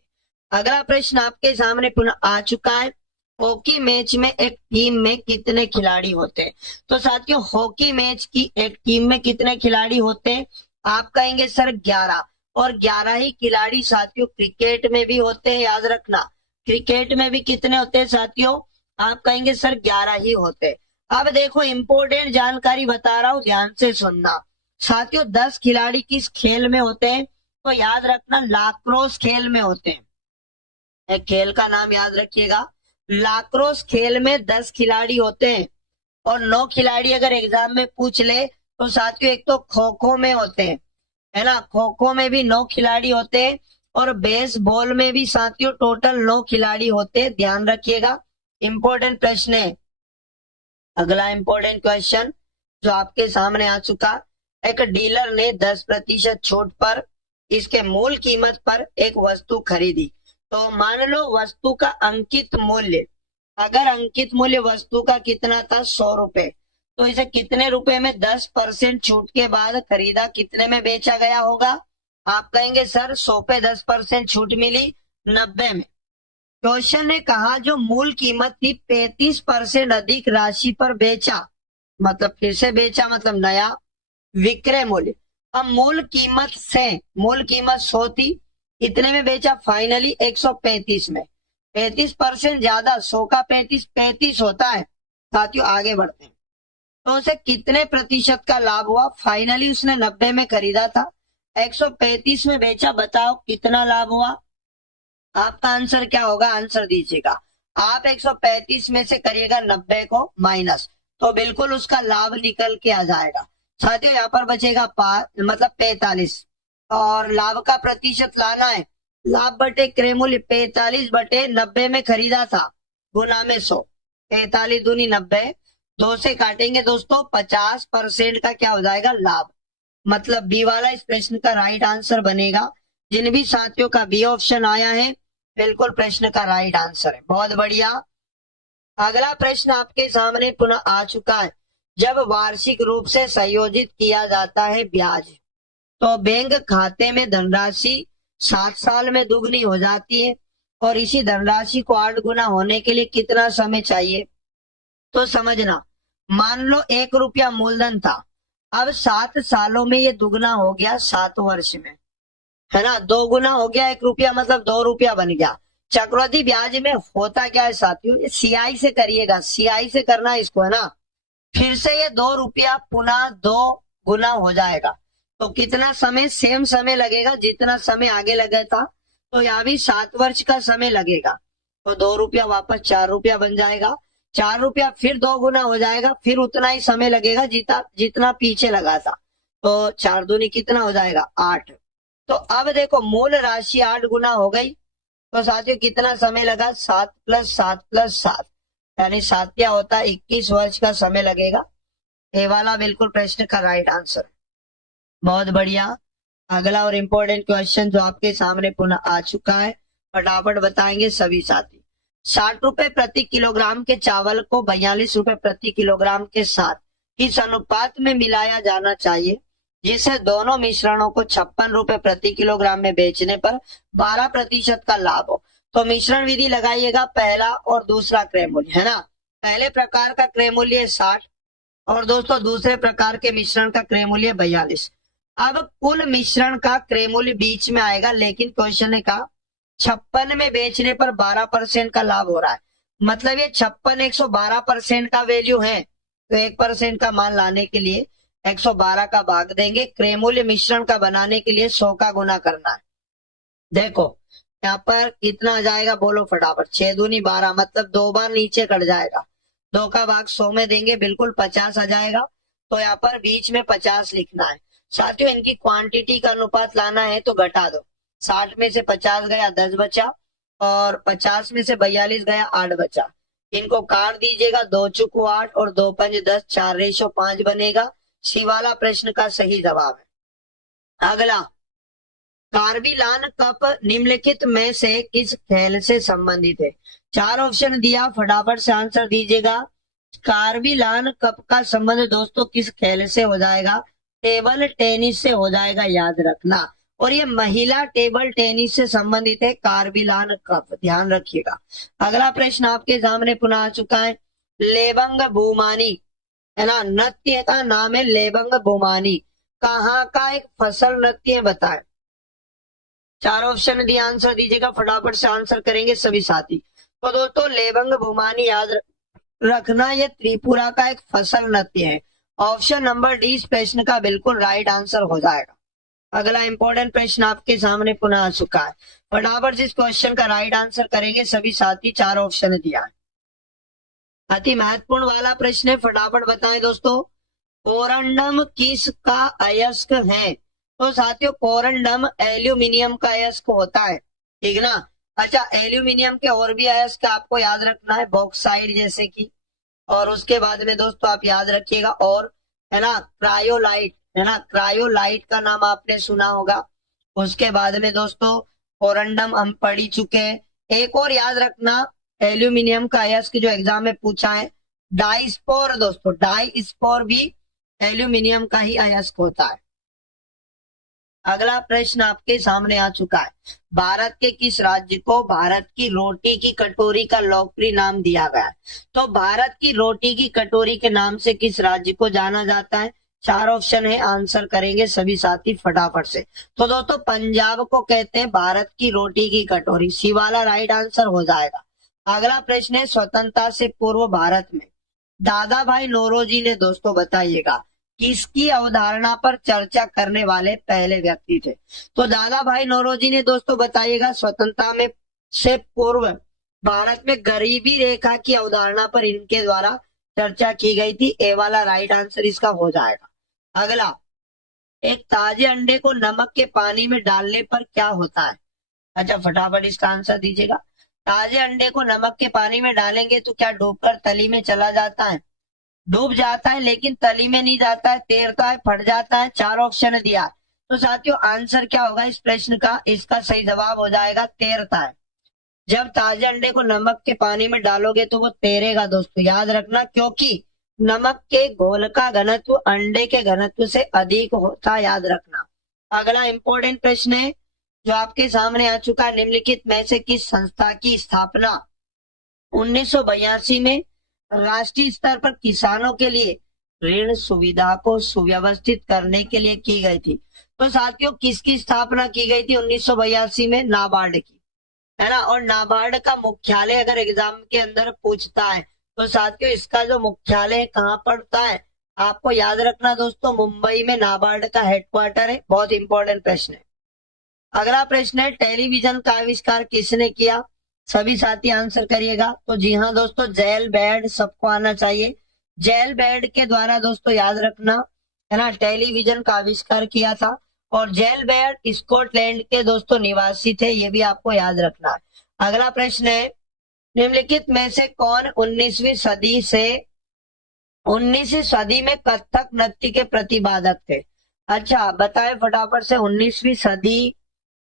अगला प्रश्न आपके सामने पुनः आ चुका है, हॉकी मैच में एक टीम में कितने खिलाड़ी होते हैं। तो साथियों हॉकी मैच की एक टीम में कितने खिलाड़ी होते हैं, आप कहेंगे सर 11, और 11 ही खिलाड़ी साथियों क्रिकेट में भी होते हैं, याद रखना। क्रिकेट में भी कितने होते हैं साथियों, आप कहेंगे सर 11 ही होते हैं। अब देखो इंपोर्टेंट जानकारी बता रहा हूं, ध्यान से सुनना। साथियों 10 खिलाड़ी किस खेल में होते हैं, तो याद रखना लाक्रोस खेल में होते हैं। एक खेल का नाम याद रखिएगा, लाक्रोस खेल में 10 खिलाड़ी होते हैं, और 9 खिलाड़ी अगर एग्जाम में पूछ ले तो साथियों एक तो खो खो में होते हैं, है ना, खो खो में भी 9 खिलाड़ी होते हैं, और बेसबॉल में भी साथियों टोटल 9 खिलाड़ी होते हैं, ध्यान रखिएगा। इंपॉर्टेंट प्रश्न है। अगला इंपॉर्टेंट क्वेश्चन जो आपके सामने आ चुका, एक डीलर ने 10% छूट पर इसके मूल कीमत पर एक वस्तु खरीदी। तो मान लो वस्तु का अंकित मूल्य, अगर अंकित मूल्य वस्तु का कितना था 100 रुपए, तो इसे कितने रुपए में 10% छूट के बाद खरीदा, कितने में बेचा गया होगा, आप कहेंगे सर 100 पे 10% छूट मिली 90 में। क्वेश्चन ने कहा जो मूल कीमत थी 35% अधिक राशि पर बेचा, मतलब फिर से बेचा मतलब नया। विक्रय मूल्य, अब मूल कीमत 100 थी, इतने में बेचा फाइनली 135 में। 35% ज्यादा, 100 का 35 होता है। साथियों आगे बढ़ते हैं, तो उसे कितने प्रतिशत का लाभ हुआ? फाइनली उसने 90 में खरीदा था, 135 में बेचा, बताओ कितना लाभ हुआ? आपका आंसर क्या होगा? आंसर दीजिएगा। आप 135 में से करिएगा 90 को माइनस, तो बिल्कुल उसका लाभ निकल के आ जाएगा। साथियों यहाँ पर बचेगा 45, और लाभ का प्रतिशत लाना है। लाभ बटे क्रय मूल्य, 45 बटे 90 में खरीदा था, गुना में 100, 45 दूनी 90, 2 से काटेंगे दोस्तों, 50% का क्या हो जाएगा? लाभ। मतलब बी वाला इस प्रश्न का राइट आंसर बनेगा। जिन भी साथियों का बी ऑप्शन आया है, बिल्कुल प्रश्न का राइट आंसर है। बहुत बढ़िया। अगला प्रश्न आपके सामने पुनः आ चुका है। जब वार्षिक रूप से संयोजित किया जाता है ब्याज, तो बैंक खाते में धनराशि 7 साल में दुगनी हो जाती है, और इसी धनराशि को 8 गुना होने के लिए कितना समय चाहिए? तो समझना, मान लो 1 रुपया मूलधन था, अब 7 सालों में ये दुगना हो गया 7 वर्ष में, है ना। 2 गुना हो गया 1 रुपया, मतलब 2 रुपया बन गया। चक्रवृद्धि ब्याज में होता क्या है साथियों? ये सीआई से करिएगा, सीआई से करना है इसको, है ना। फिर से ये 2 रुपया पुनः 2 गुना हो जाएगा, तो कितना समय? सेम समय लगेगा जितना समय आगे लगा था, तो यहाँ भी 7 वर्ष का समय लगेगा। तो 2 रुपया वापस 4 रुपया बन जाएगा, 4 रुपया फिर 2 गुना हो जाएगा, फिर उतना ही समय लगेगा जितना पीछे लगा था। तो 4 दूनी कितना हो जाएगा? 8। तो अब देखो मूल राशि 8 गुना हो गई, तो साथियों कितना समय लगा? 7 + 7 + 7, यानी 7 क्या होता है? 21 वर्ष का समय लगेगा। ये वाला बिल्कुल प्रश्न का राइट आंसर। बहुत बढ़िया। अगला और इम्पोर्टेंट क्वेश्चन जो आपके सामने पुनः आ चुका है, फटाफट बताएंगे सभी साथी। 60 रुपए प्रति किलोग्राम के चावल को 42 रुपए प्रति किलोग्राम के साथ किस अनुपात में मिलाया जाना चाहिए, जिससे दोनों मिश्रणों को 56 रुपए प्रति किलोग्राम में बेचने पर 12% का लाभ हो? तो मिश्रण विधि लगाइएगा, पहला और दूसरा क्रय मूल्य, है ना। पहले प्रकार का क्रय मूल्य 60, और दोस्तों दूसरे प्रकार के मिश्रण का क्रय मूल्य 42। अब कुल मिश्रण का क्रय मूल्य बीच में आएगा, लेकिन क्वेश्चन ने कहा 56 में बेचने पर 12% का लाभ हो रहा है, मतलब ये 56 112% का वैल्यू है, तो 1% का मान लाने के लिए 112 का भाग देंगे, क्रय मूल्य मिश्रण का बनाने के लिए 100 का गुना करना है। देखो यहाँ पर कितना आ जाएगा, बोलो फटाफट। 6 दूनी 12, मतलब 2 बार नीचे कट जाएगा, 2 का भाग 100 में देंगे, बिल्कुल 50 आ जाएगा। तो यहाँ पर बीच में 50 लिखना है। साथियों इनकी क्वांटिटी का अनुपात लाना है, तो घटा दो। 60 में से 50 गया, 10 बचा, और 50 में से 42 गया, 8 बचा। इनको काट दीजिएगा, 2 चुको 8 और 2 पंज 10, 4:5 बनेगा। सी वाला प्रश्न का सही जवाब है। अगला, कार्बिलान कप निम्नलिखित में से किस खेल से संबंधित है? 4 ऑप्शन दिया, फटाफट से आंसर दीजिएगा। कार्बिलान कप का संबंध दोस्तों किस खेल से हो जाएगा? टेबल टेनिस से हो जाएगा, याद रखना। और ये महिला टेबल टेनिस से संबंधित है कार्बिलान कप, ध्यान रखिएगा। अगला प्रश्न आपके सामने पुनः आ चुका है। लेबंग भूमानी, है ना, नृत्य का नाम है लेबंग भूमानी, कहाँ का एक फसल नृत्य है, बताएं। 4 ऑप्शन दिए, आंसर दीजिएगा, फटाफट से आंसर करेंगे सभी साथी। तो दोस्तों लेबंग भूमानी याद रखना, ये त्रिपुरा का एक फसल नृत्य है। ऑप्शन नंबर डी इस प्रश्न का बिल्कुल राइट आंसर हो जाएगा। अगला इंपॉर्टेंट प्रश्न आपके सामने पुनः आ चुका है, फटाफट से इस क्वेश्चन का राइट आंसर करेंगे सभी साथी। 4 ऑप्शन दिया है, अति महत्वपूर्ण वाला प्रश्न है, फटाफट बताएं दोस्तों। कोरंडम किस का अयस्क है? तो साथियों कोरंडम एल्यूमिनियम का अयस्क होता है, ठीक ना। अच्छा, एल्यूमिनियम के और भी अयस्क आपको याद रखना है, बॉक्साइड जैसे कि, और उसके बाद में दोस्तों आप याद रखिएगा, और है ना क्रायोलाइट, है ना, क्रायोलाइट का नाम आपने सुना होगा। उसके बाद में दोस्तों कोरंडम हम पढ़ ही चुके हैं। एक और याद रखना, एल्यूमिनियम का अयस्क जो एग्जाम में पूछा है, डाइस्पोर, दोस्तों डाइस्पोर भी एल्यूमिनियम का ही अयस्क होता है। अगला प्रश्न आपके सामने आ चुका है। भारत के किस राज्य को भारत की रोटी की कटोरी का लोकप्रिय नाम दिया गया है? तो भारत की रोटी की कटोरी के नाम से किस राज्य को जाना जाता है? 4 ऑप्शन है, आंसर करेंगे सभी साथी फटाफट से। तो दोस्तों पंजाब को कहते हैं भारत की रोटी की कटोरी, सी वाला राइट आंसर हो जाएगा। अगला प्रश्न है, स्वतंत्रता से पूर्व भारत में दादा भाई नौरोजी ने दोस्तों बताइएगा किसकी अवधारणा पर चर्चा करने वाले पहले व्यक्ति थे? तो दादा भाई नौरोजी ने दोस्तों बताइएगा स्वतंत्रता में से पूर्व भारत में गरीबी रेखा की अवधारणा पर इनके द्वारा चर्चा की गई थी। ए वाला राइट आंसर इसका हो जाएगा। अगला, एक ताजे अंडे को नमक के पानी में डालने पर क्या होता है? अच्छा फटाफट इसका आंसर दीजिएगा। ताजे अंडे को नमक के पानी में डालेंगे तो क्या डूबकर तली में चला जाता है? डूब जाता है, लेकिन तली में नहीं जाता है, तैरता है, फट जाता है। 4 ऑप्शन दिया। तो साथियों आंसर क्या होगा इस प्रश्न का? इसका सही जवाब हो जाएगा तैरता है। जब ताजे अंडे को नमक के पानी में डालोगे तो वो तैरेगा दोस्तों, याद रखना, क्योंकि नमक के घोल का घनत्व अंडे के घनत्व से अधिक होता, याद रखना। अगला इंपॉर्टेंट प्रश्न है जो आपके सामने आ चुका है, निम्नलिखित में से किस संस्था की स्थापना 1982 में राष्ट्रीय स्तर पर किसानों के लिए ऋण सुविधा को सुव्यवस्थित करने के लिए की गई थी? तो साथियों किसकी स्थापना की गई थी 1982 में? नाबार्ड की, है ना। और नाबार्ड का मुख्यालय अगर एग्जाम के अंदर पूछता है तो साथियों इसका जो मुख्यालय कहाँ पड़ता है आपको याद रखना दोस्तों, मुंबई में नाबार्ड का हेडक्वार्टर है। बहुत इंपॉर्टेंट प्रश्न है। अगला प्रश्न है, टेलीविजन का आविष्कार किसने किया? सभी साथी आंसर करिएगा। तो जी हाँ दोस्तों, जेल बेड, सबको आना चाहिए। जेल बेड के द्वारा दोस्तों याद रखना, है ना, टेलीविजन का आविष्कार किया था। और जेल बेड स्कॉटलैंड के दोस्तों निवासी थे, ये भी आपको याद रखना है। अगला प्रश्न है, निम्नलिखित में से कौन 19वीं सदी में कथक नृत्य के प्रतिपादक थे? अच्छा बताएं फटाफट से, 19वीं सदी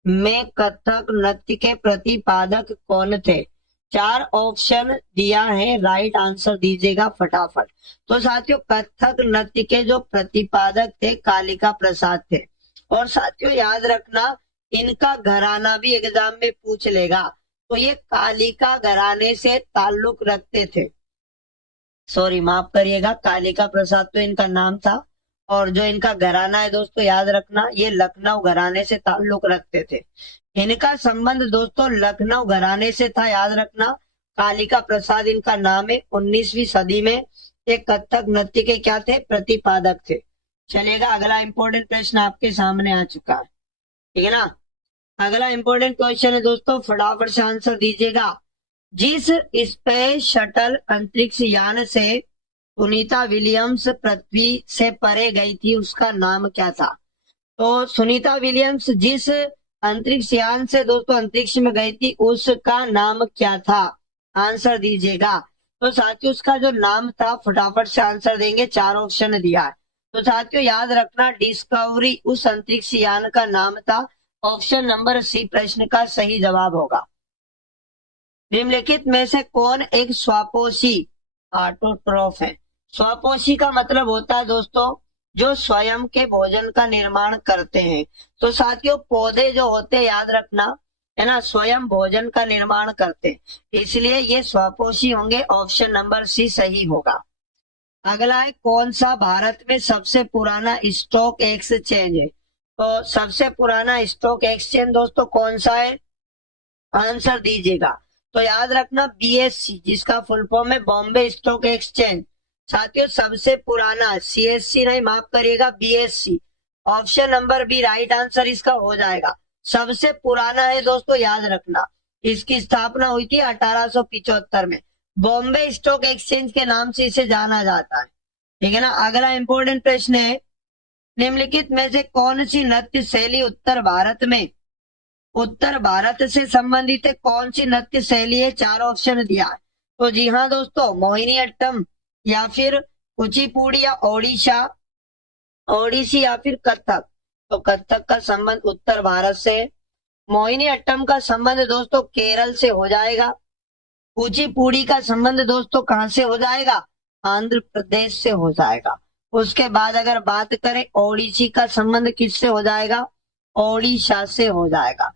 में कथक नृत्य के प्रतिपादक कौन थे? 4 ऑप्शन दिया है, राइट आंसर दीजिएगा फटाफट। तो साथियों कथक नृत्य के जो प्रतिपादक थे कालिका प्रसाद थे। और साथियों याद रखना इनका घराना भी एग्जाम में पूछ लेगा, तो ये कालिका घराने से ताल्लुक रखते थे। सॉरी माफ करिएगा, कालिका प्रसाद तो इनका नाम था, और जो इनका घराना है दोस्तों याद रखना ये लखनऊ घराने से ताल्लुक रखते थे। इनका संबंध दोस्तों लखनऊ घराने से था, याद रखना। कालिका प्रसाद इनका नाम है। 19वीं सदी में एक कथक नृत्य के क्या थे? प्रतिपादक थे। चलेगा, अगला इंपॉर्टेंट प्रश्न आपके सामने आ चुका है, ठीक है ना। अगला इंपॉर्टेंट क्वेश्चन है दोस्तों, फटाफट से आंसर दीजिएगा। जिस स्पेस शटल अंतरिक्ष यान से सुनीता विलियम्स पृथ्वी से परे गई थी उसका नाम क्या था? तो सुनीता विलियम्स जिस अंतरिक्ष यान से दोस्तों अंतरिक्ष में गई थी उसका नाम क्या था? आंसर दीजिएगा। तो साथियों उसका जो नाम था फटाफट से आंसर देंगे, 4 ऑप्शन दिया है। तो साथियों याद रखना डिस्कवरी उस अंतरिक्ष यान का नाम था। ऑप्शन नंबर सी प्रश्न का सही जवाब होगा। निम्नलिखित में से कौन एक स्वापोषी ऑटोट्रॉफ है? स्वापोषी का मतलब होता है दोस्तों जो स्वयं के भोजन का निर्माण करते हैं। तो साथियों पौधे जो होते हैं याद रखना, है ना, स्वयं भोजन का निर्माण करते हैं, इसलिए ये स्वापोषी होंगे। ऑप्शन नंबर सी सही होगा। अगला है, कौन सा भारत में सबसे पुराना स्टॉक एक्सचेंज है? तो सबसे पुराना स्टॉक एक्सचेंज दोस्तों कौन सा है? आंसर दीजिएगा। तो याद रखना बीएससी, जिसका फुल फॉर्म है बॉम्बे स्टॉक एक्सचेंज। साथियों सबसे पुराना सीएससी नहीं, माफ करिएगा BSc. Option number B right answer इसका हो जाएगा। सबसे पुराना है दोस्तों, याद रखना। इसकी स्थापना हुई थी 1875 में। बॉम्बे स्टॉक एक्सचेंज के नाम से इसे जाना जाता है, ठीक है ना। अगला इंपॉर्टेंट प्रश्न है, निम्नलिखित में से कौन सी नृत्य शैली उत्तर भारत से संबंधित है? कौन सी नृत्य शैली है? 4 ऑप्शन दिया है। तो जी हाँ दोस्तों, मोहिनीअट्टम या फिर कुचिपुड़ी या ओडिसी या फिर कथक। तो कथक का संबंध उत्तर भारत से, मोहिनीअट्टम का संबंध दोस्तों केरल से हो जाएगा, कुचिपुड़ी का संबंध दोस्तों कहां से हो जाएगा? आंध्र प्रदेश से हो जाएगा। उसके बाद अगर बात करें ओडिसी का संबंध किससे हो जाएगा? ओडिशा से हो जाएगा।